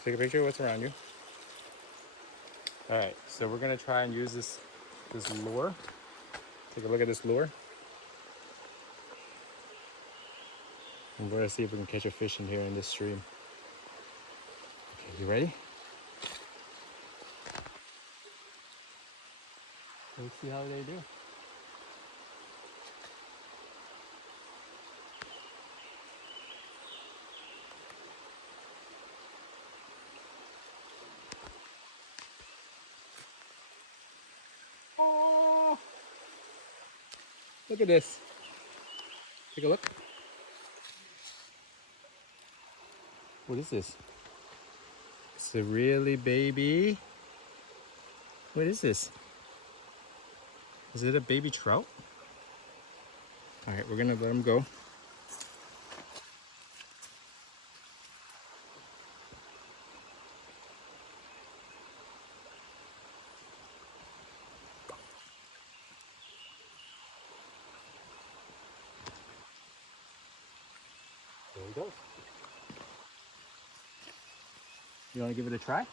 Just take a picture of what's around you. All right, so we're gonna try and use this lure. Take a look at this lure. And we're gonna see if we can catch a fish in here in this stream. Okay, you ready? Let's see how they do. Oh! Look at this. Take a look. What is this? It's a really baby. What is this? Is it a baby trout? All right, we're gonna let him go. There he goes. You wanna give it a try?